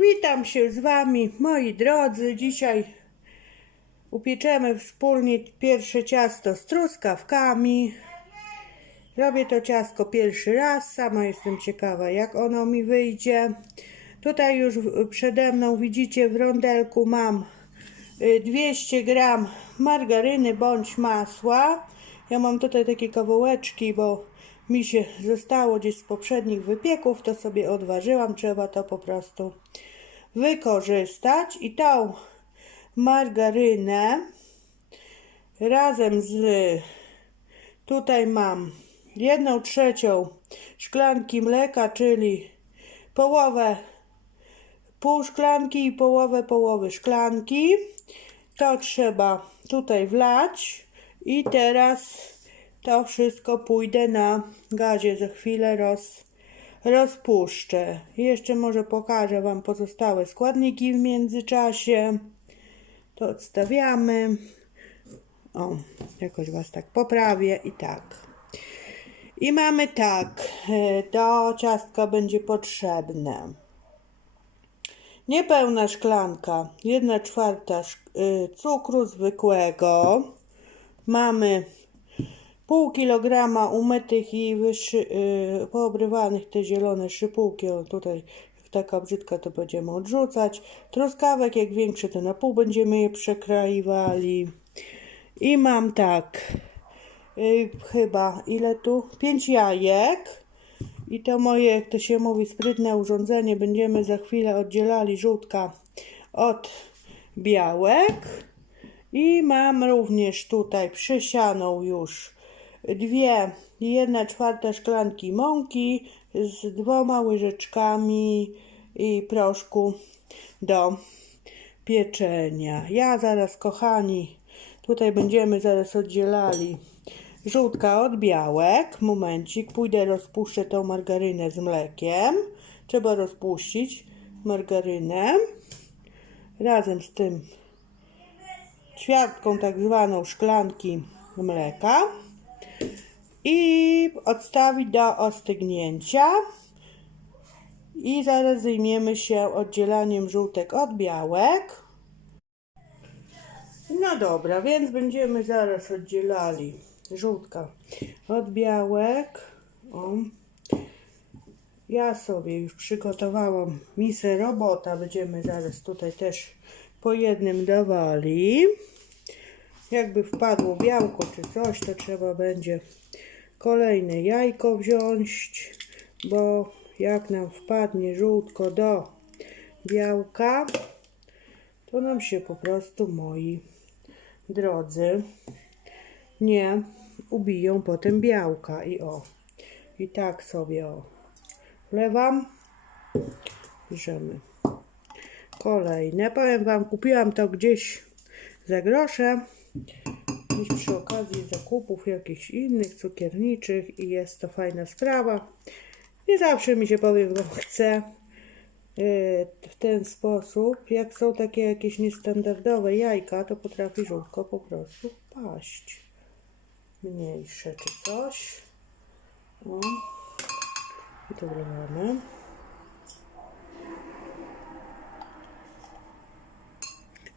Witam się z Wami, moi drodzy. Dzisiaj upieczemy wspólnie pierwsze ciasto z truskawkami. Robię to ciastko pierwszy raz, sama jestem ciekawa, jak ono mi wyjdzie. Tutaj już przede mną widzicie, w rondelku mam 200 g margaryny bądź masła. Ja mam tutaj takie kawałeczki, bo mi się zostało gdzieś z poprzednich wypieków, to sobie odważyłam, trzeba to po prostu wykorzystać. I tą margarynę razem z, tutaj mam 1/3 szklanki mleka, czyli połowę, pół szklanki i połowę szklanki. To trzeba tutaj wlać i teraz to wszystko pójdę na gazie, za chwilę rozpuszczę. Jeszcze może pokażę Wam pozostałe składniki w międzyczasie. To odstawiamy. O, jakoś Was tak poprawię i tak. I mamy tak, do ciastka będzie potrzebne niepełna szklanka, 1/4 cukru zwykłego. Mamy pół kilograma umytych i poobrywanych te zielone szypułki. O, tutaj jak taka brzydka, to będziemy odrzucać. Truskawek, jak większe, to na pół będziemy je przekraiwali. I mam tak, chyba, ile tu? 5 jajek. I to moje, jak to się mówi, sprytne urządzenie. Będziemy za chwilę oddzielali żółtka od białek. I mam również tutaj przesianą już 1/4 szklanki mąki z 2 łyżeczkami i proszku do pieczenia. Ja zaraz, kochani, tutaj będziemy zaraz oddzielali żółtka od białek. Momencik, pójdę, rozpuszczę tą margarynę z mlekiem. Trzeba rozpuścić margarynę razem z tym ćwiartką tak zwaną szklanki mleka i odstawić do ostygnięcia. I zaraz zajmiemy się oddzielaniem żółtek od białek. No dobra, więc będziemy zaraz oddzielali żółtka od białek. O. Ja sobie już przygotowałam misę robota. Będziemy zaraz tutaj też po jednym dawali. Jakby wpadło białko czy coś, to trzeba będzie kolejne jajko wziąć, bo jak nam wpadnie żółtko do białka, to nam się po prostu, moi drodzy, nie ubiją potem białka. I tak sobie wlewam, bierzemy kolejne. Powiem Wam, kupiłam to gdzieś za grosze, gdzieś przy okazji zakupów jakichś innych cukierniczych, i jest to fajna sprawa. Nie zawsze mi się, powiem Wam, chce w ten sposób. Jak są takie jakieś niestandardowe jajka, to potrafi żółtko po prostu paść. Mniejsze czy coś. O. I to wlewamy.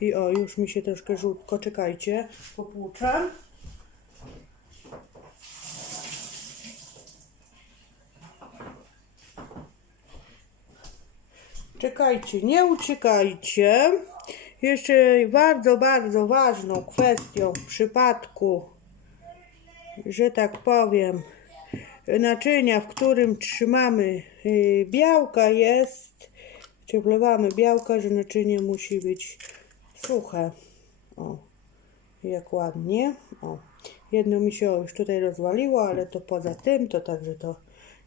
I już mi się troszkę żółtko, czekajcie, popłuczę. Czekajcie, nie uciekajcie. Jeszcze bardzo, bardzo ważną kwestią w przypadku, że tak powiem, naczynia, w którym trzymamy białka, jest, czy wlewamy białka, że naczynie musi być suche. O, jak ładnie. O, jedno mi się już tutaj rozwaliło, ale to poza tym, to także to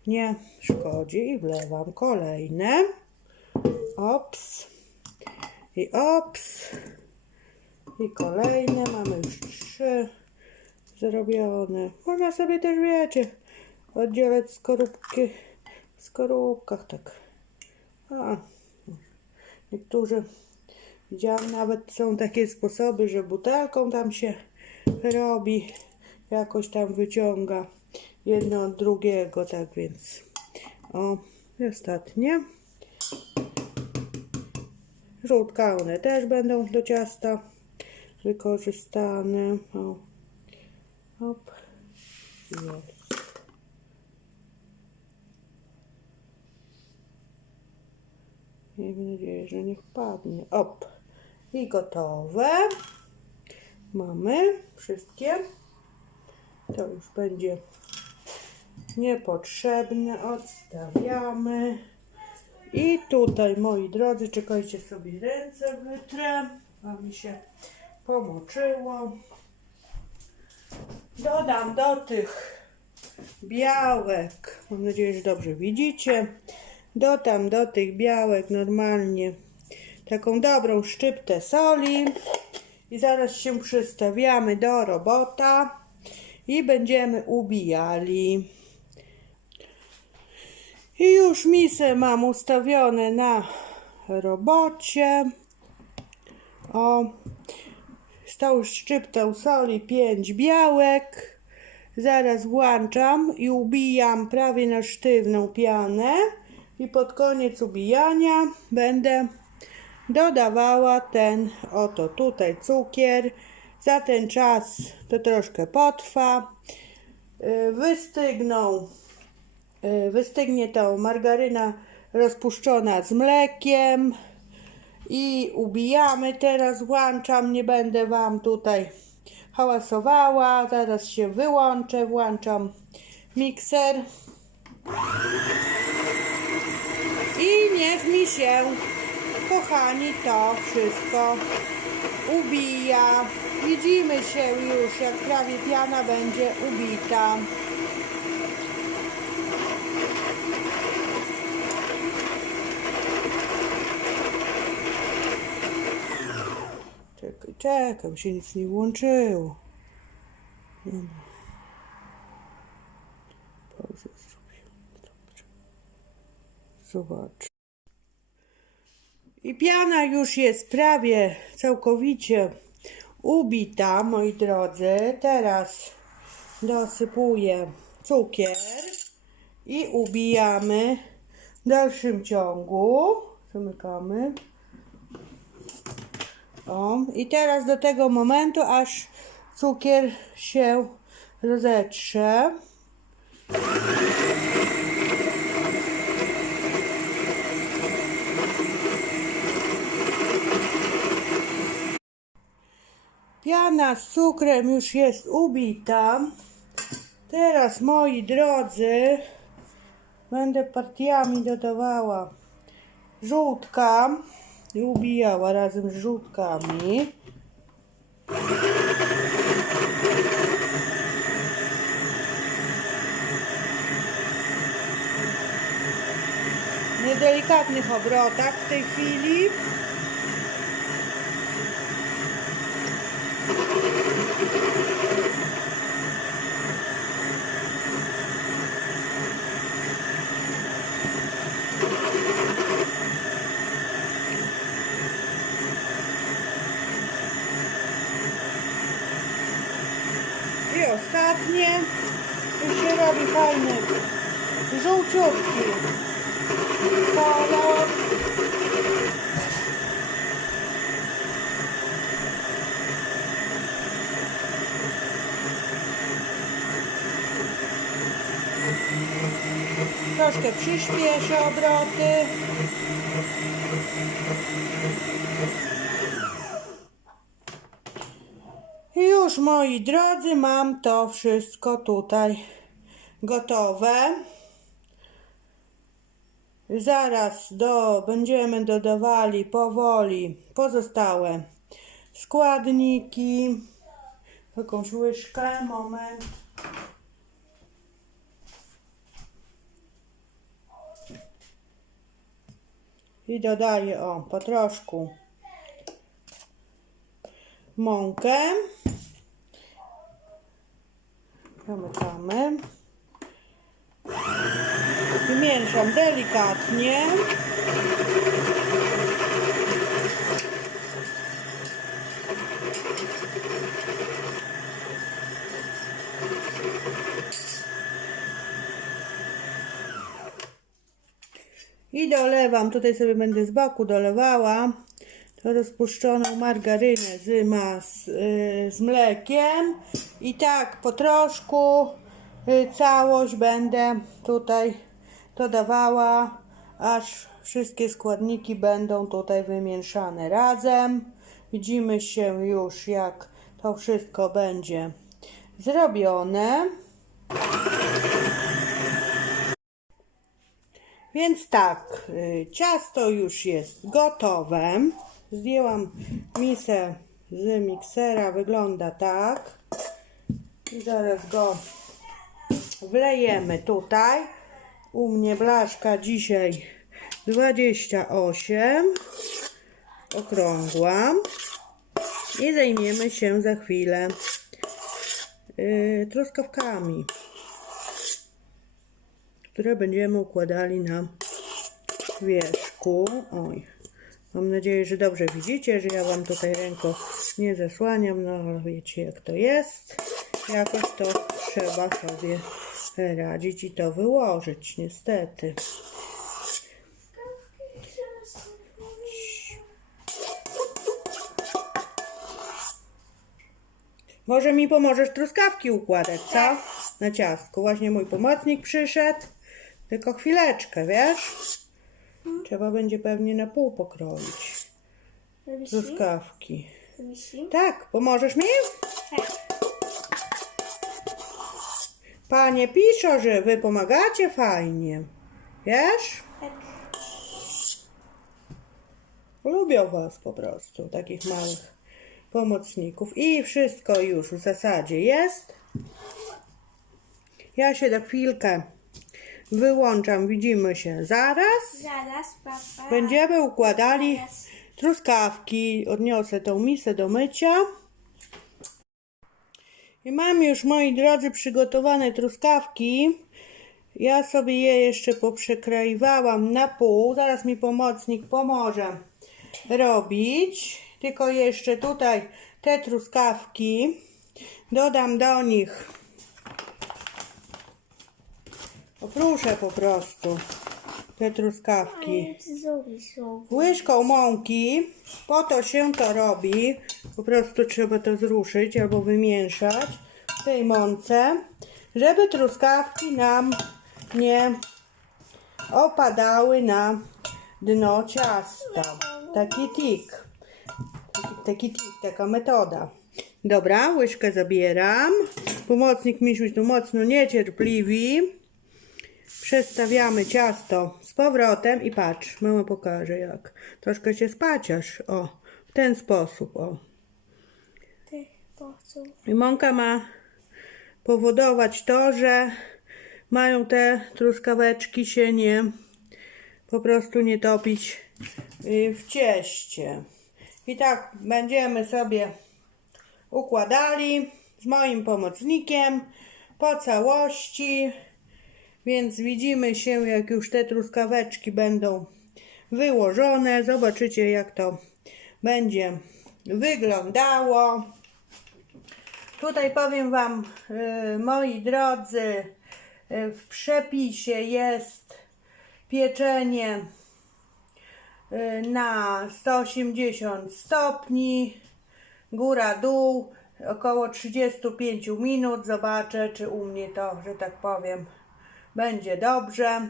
nie szkodzi. I wlewam kolejne. Ops. I ops. I kolejne. Mamy już 3 zrobione. Można sobie też, wiecie, oddzielać skorupki w skorupkach, tak. Niektórzy, widziałam, nawet są takie sposoby, że butelką tam się robi, jakoś tam wyciąga jedno od drugiego, tak więc. O, i ostatnie. Żółtka, one też będą do ciasta wykorzystane. O. Hop. Jest. Miejmy nadzieję, że nie wpadnie. Op. I gotowe. Mamy wszystkie. To już będzie niepotrzebne. Odstawiamy. I tutaj, moi drodzy, czekajcie, sobie ręce wytrę. A mi się pomoczyło. Dodam do tych białek. Mam nadzieję, że dobrze widzicie. Dodam do tych białek normalnie taką dobrą szczyptę soli. I zaraz się przystawiamy do robota i będziemy ubijali. I już misę mam ustawione na robocie. O, z tą szczyptą soli 5 białek. Zaraz włączam i ubijam prawie na sztywną pianę. I pod koniec ubijania będę dodawała ten oto tutaj cukier. Za ten czas to troszkę potrwa. Wystygnie to margaryna rozpuszczona z mlekiem i ubijamy. Teraz włączam, nie będę wam tutaj hałasowała, zaraz się wyłączę, włączam mikser i niech mi się, kochani, to wszystko ubija. Widzimy się już, jak prawie piana będzie ubita. Czekaj, bo się nic nie włączyło. Dobra. Pauzę zrobiłam. Dobrze. Zobacz. I piana już jest prawie całkowicie ubita, moi drodzy. Teraz dosypuję cukier i ubijamy w dalszym ciągu. Zamykamy. O, i teraz do tego momentu, aż cukier się rozetrze. Piana z cukrem już jest ubita. Teraz, moi drodzy, będę partiami dodawała żółtka i ubijała razem z żółtkami. W niedelikatnych obrotach w tej chwili. I ostatnie, już się robi fajny, żółciutki kolor. Troszkę przyspieszę obroty. I już, moi drodzy, mam to wszystko tutaj gotowe. Zaraz będziemy dodawali powoli pozostałe składniki. Jakąś łyżkę, moment. I dodaję, po troszku mąkę. Zamykamy. Wymieszam delikatnie. I dolewam, tutaj sobie będę z boku dolewała rozpuszczoną margarynę z mlekiem i tak po troszku całość będę tutaj dodawała, aż wszystkie składniki będą tutaj wymieszane razem. Widzimy się już, jak to wszystko będzie zrobione. Więc tak, ciasto już jest gotowe. Zdjęłam misę z miksera, wygląda tak. I zaraz go wlejemy tutaj. U mnie blaszka dzisiaj 28, okrągłam. I zajmiemy się za chwilę truskawkami, które będziemy układali na wierzchu. Oj, mam nadzieję, że dobrze widzicie, że ja wam tutaj ręką nie zasłaniam, no ale wiecie, jak to jest. Jakoś to trzeba sobie radzić i to wyłożyć, niestety. Może mi pomożesz truskawki układać, co? Na ciastku. Właśnie mój pomocnik przyszedł. Tylko chwileczkę, wiesz? Trzeba będzie pewnie na pół pokroić truskawki. Tak, pomożesz mi? Tak. Panie piszą, że wy pomagacie fajnie. Wiesz? Tak. Lubią was po prostu, takich małych pomocników. I wszystko już w zasadzie jest. Ja się na chwilkę wyłączam, widzimy się zaraz. Zaraz, papa. Będziemy układali Zaraz. truskawki. Odniosę tą misę do mycia. I mam już, moi drodzy, przygotowane truskawki. Ja sobie je jeszcze poprzekrajwałam na pół. Zaraz mi pomocnik pomoże robić. Tylko jeszcze tutaj te truskawki dodam do nich. Oprószę po prostu te truskawki łyżką mąki. Po to się to robi. Po prostu trzeba to zruszyć albo wymieszać w tej mące, żeby truskawki nam nie opadały na dno ciasta. Taki tik. Taka metoda. Dobra, łyżkę zabieram. Pomocnik Misiuś tu mocno niecierpliwi. Przestawiamy ciasto z powrotem i patrz, mama pokaże jak. Troszkę się spaciasz. O, w ten sposób. O. I mąka ma powodować to, że mają te truskaweczki się po prostu nie topić w cieście. I tak będziemy sobie układali z moim pomocnikiem po całości. Więc widzimy się, jak już te truskaweczki będą wyłożone. Zobaczycie, jak to będzie wyglądało. Tutaj powiem wam, moi drodzy, w przepisie jest pieczenie na 180 stopni, góra-dół, około 35 minut. Zobaczę, czy u mnie to, że tak powiem, będzie dobrze,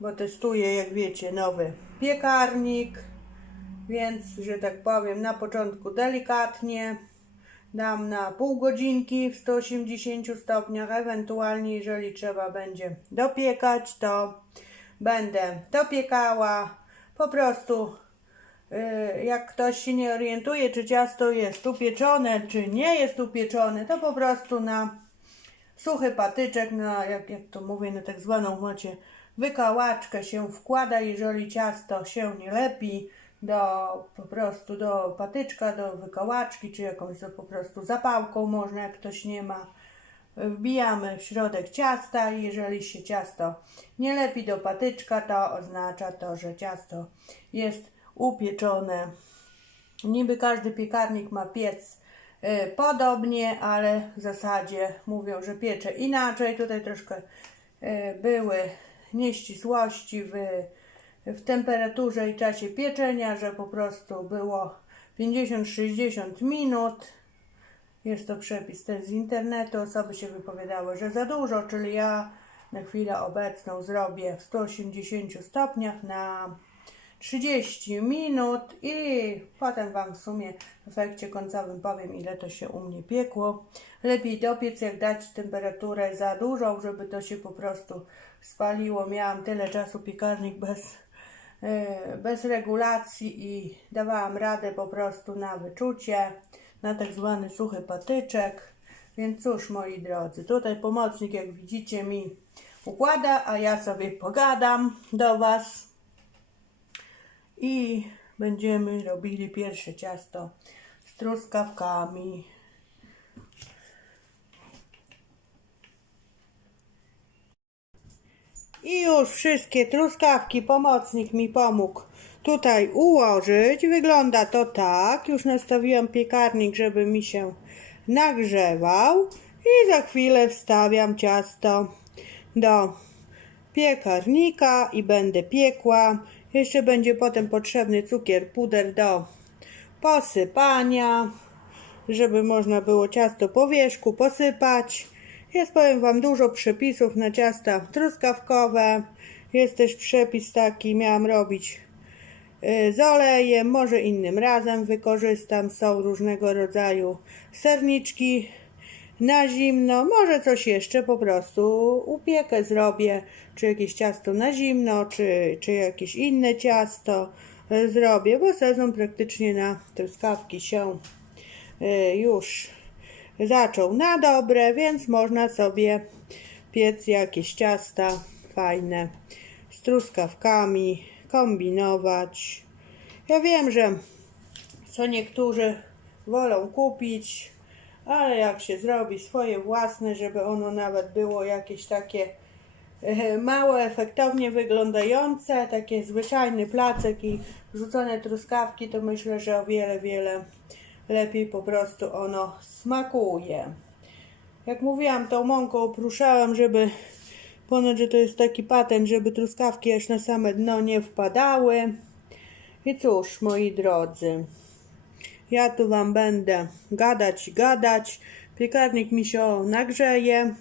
bo testuję, jak wiecie, nowy piekarnik, więc, że tak powiem, na początku delikatnie dam na pół godzinki w 180 stopniach, ewentualnie jeżeli trzeba będzie dopiekać, to będę dopiekała. Po prostu jak ktoś się nie orientuje, czy ciasto jest upieczone, czy nie jest upieczone, to po prostu na suchy patyczek, jak to mówię, na tak zwaną macie wykałaczkę się wkłada. Jeżeli ciasto się nie lepi, po prostu do patyczka, do wykałaczki, czy jakąś po prostu zapałką można, jak ktoś nie ma. Wbijamy w środek ciasta i jeżeli się ciasto nie lepi do patyczka, to oznacza to, że ciasto jest upieczone. Niby każdy piekarnik ma piec podobnie, ale w zasadzie mówią, że piecze inaczej. Tutaj troszkę były nieścisłości w w temperaturze i czasie pieczenia, że po prostu było 50-60 minut. Jest to przepis też z internetu. Osoby się wypowiadały, że za dużo, czyli ja na chwilę obecną zrobię w 180 stopniach na 30 minut i potem Wam w sumie w efekcie końcowym powiem, ile to się u mnie piekło. Lepiej dopiec, jak dać temperaturę za dużą, żeby to się po prostu spaliło. Miałam tyle czasu piekarnik bez regulacji i dawałam radę po prostu na wyczucie, na tak zwany suchy patyczek. Więc cóż, moi drodzy, tutaj pomocnik, jak widzicie, mi układa, a ja sobie pogadam do Was i będziemy robili pierwsze ciasto z truskawkami. I już wszystkie truskawki pomocnik mi pomógł tutaj ułożyć. Wygląda to tak. Już nastawiłam piekarnik, żeby mi się nagrzewał. I za chwilę wstawiam ciasto do piekarnika i będę piekła. Jeszcze będzie potem potrzebny cukier, puder do posypania, żeby można było ciasto po wierzchu posypać. Jest, powiem Wam, dużo przepisów na ciasta truskawkowe. Jest też przepis taki, miałam robić z olejem, może innym razem wykorzystam. Są różnego rodzaju serniczki na zimno, może coś jeszcze po prostu upiekę zrobię, czy jakieś ciasto na zimno, czy jakieś inne ciasto zrobię, bo sezon praktycznie na truskawki się już zaczął na dobre, więc można sobie piec jakieś ciasta fajne z truskawkami, kombinować. Ja wiem, że co niektórzy wolą kupić, ale jak się zrobi swoje własne, żeby ono nawet było jakieś takie mało efektownie wyglądające, takie zwyczajny placek i rzucone truskawki, to myślę, że o wiele lepiej po prostu ono smakuje. Jak mówiłam, tą mąką opruszałam, żeby ponoć, że to jest taki patent, żeby truskawki aż na same dno nie wpadały. I cóż, moi drodzy, ja tu Wam będę gadać. Piekarnik mi się nagrzeje.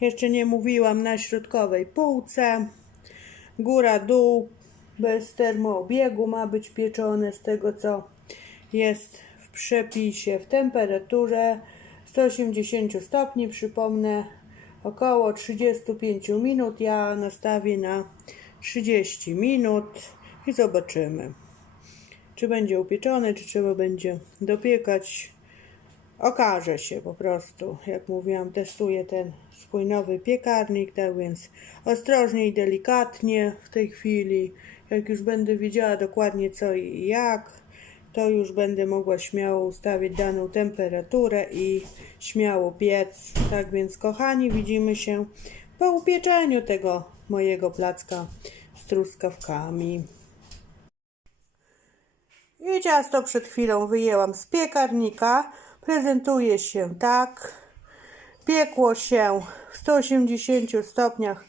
Jeszcze nie mówiłam, na środkowej półce. Góra, dół, bez termoobiegu ma być pieczone, z tego co jest w przepisie, w temperaturze 180 stopni. Przypomnę, około 35 minut. Ja nastawię na 30 minut i zobaczymy, czy będzie upieczone, czy trzeba będzie dopiekać. Okaże się po prostu. Jak mówiłam, testuję ten swój nowy piekarnik, tak więc ostrożnie i delikatnie w tej chwili. Jak już będę wiedziała dokładnie co i jak, to już będę mogła śmiało ustawić daną temperaturę i śmiało piec. Tak więc, kochani, widzimy się po upieczeniu tego mojego placka z truskawkami. I ciasto przed chwilą wyjęłam z piekarnika. Prezentuje się tak. Piekło się w 180 stopniach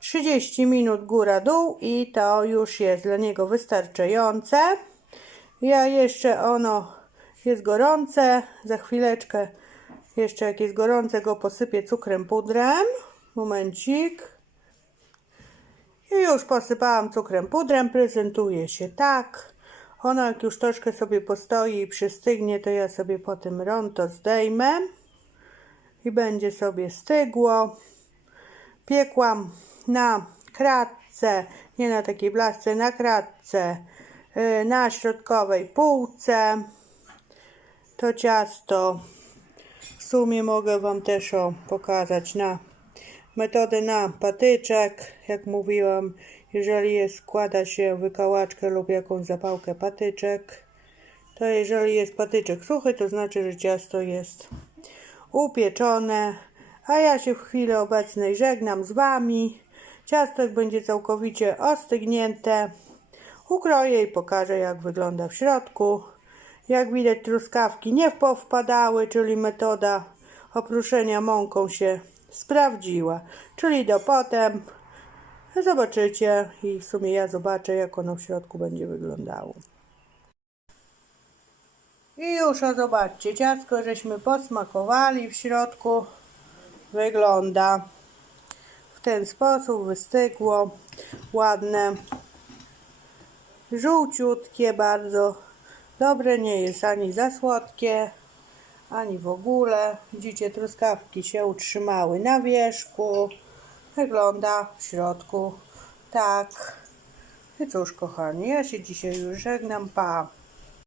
30 minut góra-dół i to już jest dla niego wystarczające. Ja jeszcze ono jest gorące. Za chwileczkę jeszcze jak jest gorące go posypię cukrem pudrem. Momencik. I już posypałam cukrem pudrem. Prezentuje się tak. Ono jak już troszkę sobie postoi i przystygnie, to ja sobie potem to zdejmę i będzie sobie stygło. Piekłam na kratce, nie na takiej blaszce, na kratce, na środkowej półce. To ciasto w sumie mogę Wam też pokazać na metodę na patyczek. Jak mówiłam, jeżeli składa się wykałaczkę lub jakąś zapałkę patyczek, to jeżeli jest patyczek suchy, to znaczy, że ciasto jest upieczone. A ja się w chwili obecnej żegnam z Wami. Ciasto jak będzie całkowicie ostygnięte, ukroję i pokażę, jak wygląda w środku. Jak widać, truskawki nie powpadały, czyli metoda opruszenia mąką się sprawdziła. Czyli do potem Zobaczycie i w sumie ja zobaczę, jak ono w środku będzie wyglądało. I już zobaczcie, ciastko żeśmy posmakowali, w środku wygląda w ten sposób, wystygło, ładne, żółciutkie, bardzo dobre, nie jest ani za słodkie, ani w ogóle. Widzicie, truskawki się utrzymały na wierzchu, wygląda w środku tak. I cóż kochani, ja się dzisiaj już żegnam, pa!